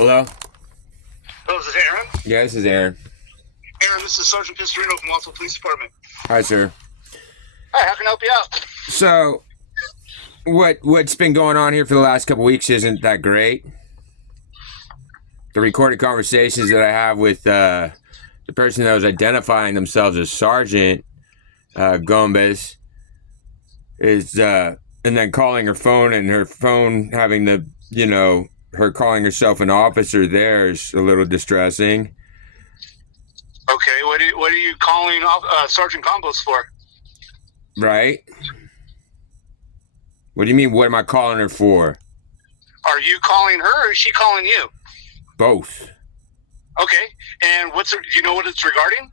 Hello? Hello, is this Aaron? Yeah, this is Aaron. Aaron, this is Sergeant Pistorino from Watsonville Police Department. Hi, sir. Hi, how can I help you out? So, what's been going on here for the last couple weeks isn't that great. The recorded conversations that I have with the person that was identifying themselves as Sergeant Gombes is, and then calling her phone, and her phone having the, her calling herself an officer there is a little distressing. Okay, what are you calling Sergeant Combos for? Right? What do you mean, what am I calling her for? Are you calling her or is she calling you? Both. Okay, and do you know what it's regarding?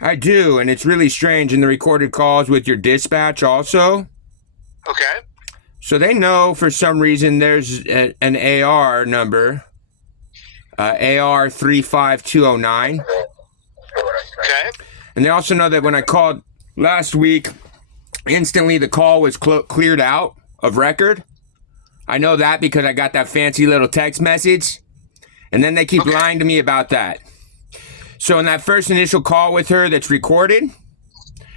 I do, and it's really strange in the recorded calls with your dispatch also. Okay. So they know for some reason there's an AR number, AR 35209. Okay. And they also know that when I called last week, instantly the call was cleared out of record. I know that because I got that fancy little text message. And then they keep lying to me about that. So in that first initial call with her that's recorded,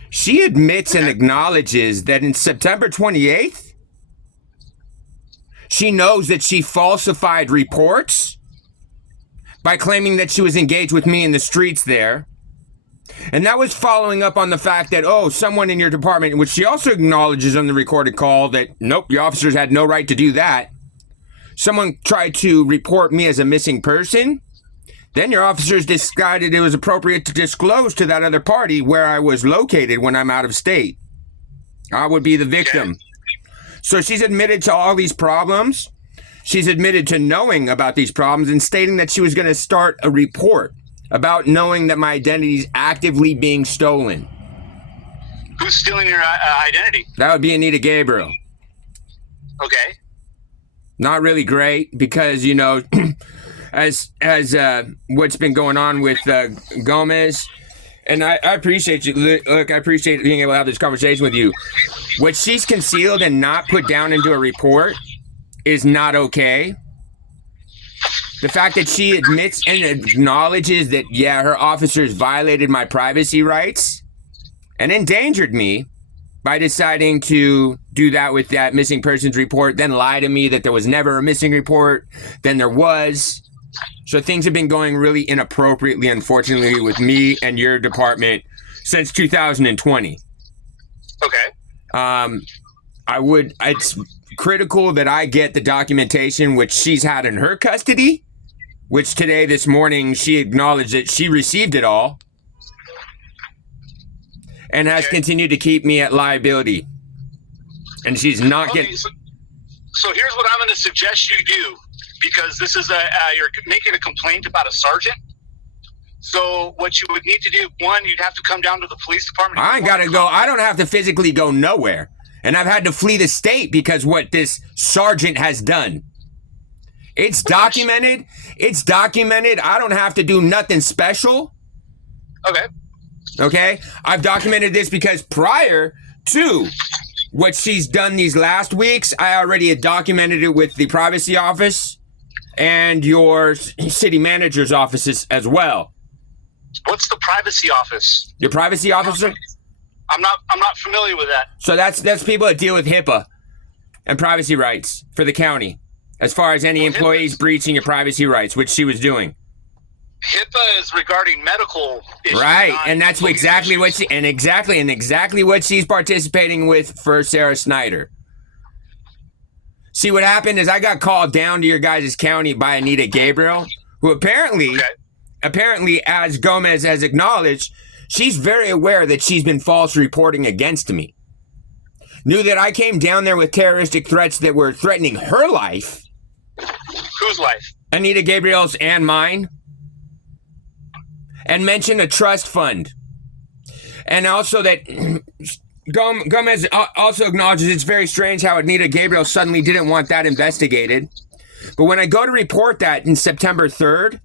she admits and acknowledges that in September 28th, she knows that she falsified reports by claiming that she was engaged with me in the streets there. And that was following up on the fact that, someone in your department, which she also acknowledges on the recorded call that, nope, the officers had no right to do that. Someone tried to report me as a missing person. Then your officers decided it was appropriate to disclose to that other party where I was located when I'm out of state. I would be the victim. So she's admitted to all these problems. She's admitted to knowing about these problems and stating that she was going to start a report about knowing that my identity is actively being stolen. Who's stealing your identity? That would be Anita Gabriel. Okay. Not really great because, as what's been going on with Gombes, and I appreciate you. Look, I appreciate being able to have this conversation with you. What she's concealed and not put down into a report is not okay. The fact that she admits and acknowledges that, her officers violated my privacy rights and endangered me by deciding to do that with that missing persons report, then lie to me that there was never a missing report, then there was. So things have been going really inappropriately, unfortunately, with me and your department since 2020. Okay. It's critical that I get the documentation which she's had in her custody, which this morning, she acknowledged that she received it all and has continued to keep me at liability. And she's not getting... So here's what I'm going to suggest you do, because this is you're making a complaint about a sergeant. So what you would need to do, one, you'd have to come down to the police department. I ain't got to go. I don't have to physically go nowhere. And I've had to flee the state because what this sergeant has done. It's documented. It's documented. I don't have to do nothing special. Okay? I've documented this because prior to what she's done these last weeks, I already had documented it with the privacy office and your city manager's offices as well. What's the privacy office? Your privacy officer? I'm not familiar with that. So that's people that deal with HIPAA and privacy rights for the county, as far as any employees breaching your privacy rights, which she was doing. HIPAA is regarding medical issues. Right, and that's exactly what she's participating with for Sarah Snyder. See, what happened is I got called down to your guys' county by Anita Gabriel, who apparently, as Gombes has acknowledged, she's very aware that she's been false reporting against me. Knew that I came down there with terroristic threats that were threatening her life. Whose life? Anita Gabriel's and mine. And mentioned a trust fund. And also that Gombes also acknowledges it's very strange how Anita Gabriel suddenly didn't want that investigated. But when I go to report that in September 3rd,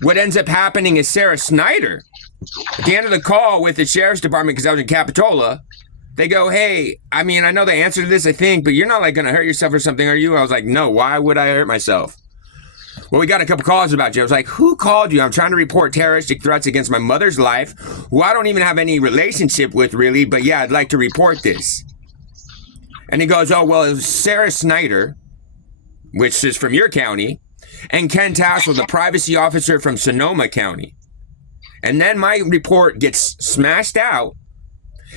what ends up happening is Sarah Snyder, at the end of the call with the sheriff's department, because I was in Capitola, they go, hey, I know the answer to this, I think, but you're not going to hurt yourself or something, are you? I was like, no, why would I hurt myself? Well, we got a couple calls about you. I was like, who called you? I'm trying to report terroristic threats against my mother's life, who I don't even have any relationship with, really. But yeah, I'd like to report this. And he goes, oh, well, it was Sarah Snyder, which is from your county, and Ken Tassel, the privacy officer from Sonoma County. And then my report gets smashed out,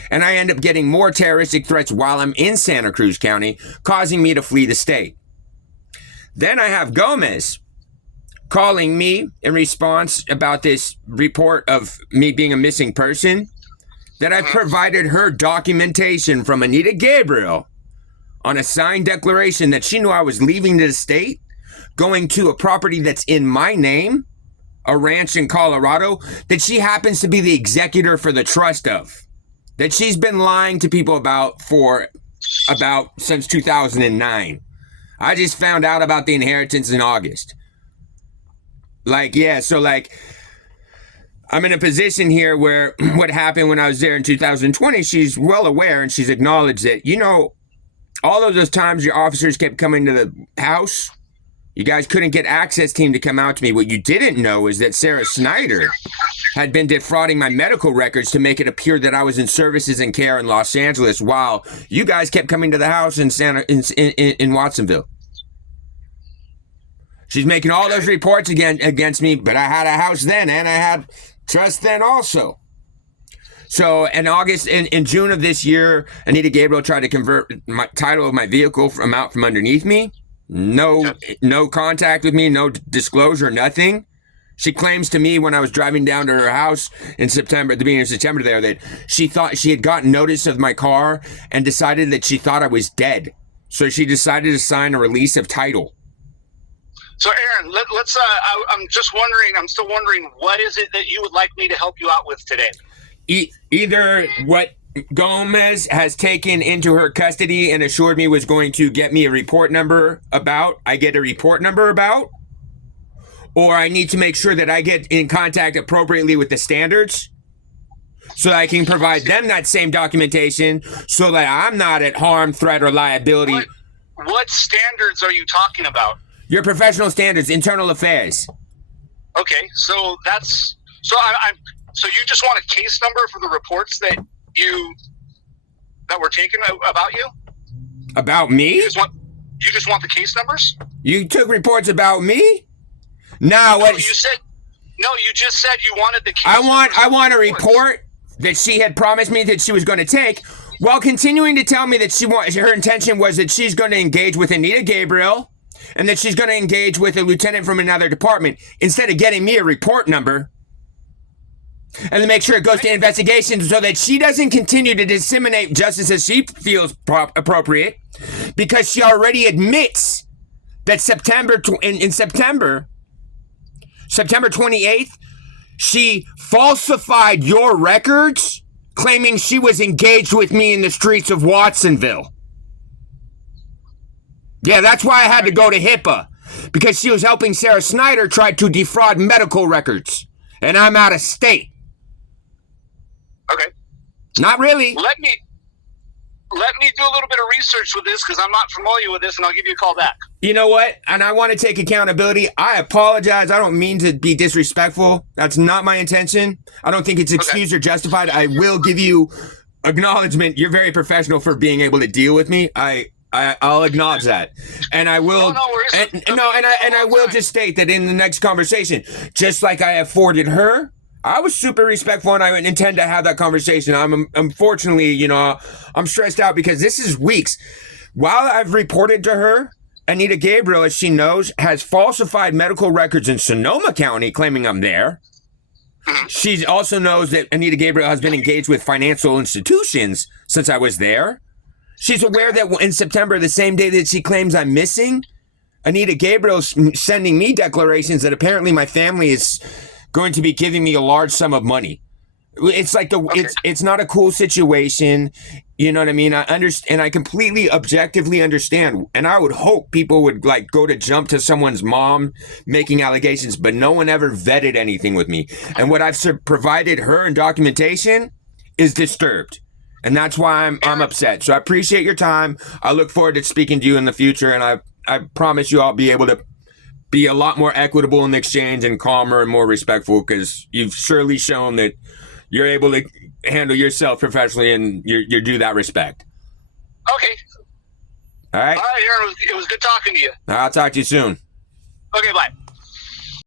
and I end up getting more terroristic threats while I'm in Santa Cruz County, causing me to flee the state. Then I have Gombes calling me in response about this report of me being a missing person, that I provided her documentation from Anita Gabriel on a signed declaration that she knew I was leaving the state, going to a property that's in my name, a ranch in Colorado, that she happens to be the executor for the trust of, that she's been lying to people about since 2009. I just found out about the inheritance in August. I'm in a position here where what happened when I was there in 2020, she's well aware, and she's acknowledged that, all of those times your officers kept coming to the house, you guys couldn't get access team to come out to me. What you didn't know is that Sarah Snyder had been defrauding my medical records to make it appear that I was in services and care in Los Angeles while you guys kept coming to the house in Watsonville. She's making all those reports against me, but I had a house then, and I had trust then also. So in June of this year, Anita Gabriel tried to convert my title of my vehicle from underneath me. No contact with me, no disclosure, nothing. She claims to me when I was driving down to her house in September, at the beginning of September there, that she thought she had gotten notice of my car and decided that she thought I was dead. So she decided to sign a release of title. So Aaron, I'm still wondering, what is it that you would like me to help you out with today? Either what Gombes has taken into her custody and assured me was going to get me a report number about, I get a report number about, or I need to make sure that I get in contact appropriately with the standards so that I can provide them that same documentation so that I'm not at harm, threat, or liability. What standards are you talking about? Your professional standards, internal affairs. Okay, so you just want a case number for the reports that were taken about you? About me? You just want the case numbers? You took reports about me? Now what? You just said you wanted the case. I want a report that she had promised me that she was going to take, while continuing to tell me that her intention was that she's going to engage with Anita Gabriel and that she's going to engage with a lieutenant from another department instead of getting me a report number. And to make sure it goes to investigation so that she doesn't continue to disseminate justice as she feels appropriate, because she already admits that September 28th, she falsified your records, claiming she was engaged with me in the streets of Watsonville. Yeah, that's why I had to go to HIPAA, because she was helping Sarah Snyder try to defraud medical records, and I'm out of state. Okay. Not really. Let me do a little bit of research with this, because I'm not familiar with this, and I'll give you a call back. You know what? And I want to take accountability. I apologize. I don't mean to be disrespectful. That's not my intention. I don't think it's excused or justified. I will give you acknowledgement. You're very professional for being able to deal with me. I'll acknowledge that, and I will. I will just state that in the next conversation, just like I afforded her, I was super respectful, and I intend to have that conversation. Unfortunately, I'm stressed out because this is weeks. While I've reported to her, Anita Gabriel, as she knows, has falsified medical records in Sonoma County, claiming I'm there. She also knows that Anita Gabriel has been engaged with financial institutions since I was there. She's aware that in September, the same day that she claims I'm missing, Anita Gabriel's sending me declarations that apparently my family is going to be giving me a large sum of money. It's like it's not a cool situation. You know what I mean? I understand, and I completely objectively understand. And I would hope people would go to jump to someone's mom making allegations, but no one ever vetted anything with me. And what I've provided her in documentation is disturbed. And that's why I'm upset. So I appreciate your time. I look forward to speaking to you in the future, and I promise you I'll be able to be a lot more equitable in the exchange and calmer and more respectful, because you've surely shown that you're able to handle yourself professionally and you're due that respect. Okay. All right. All right, Aaron. It was good talking to you. I'll talk to you soon. Okay, bye.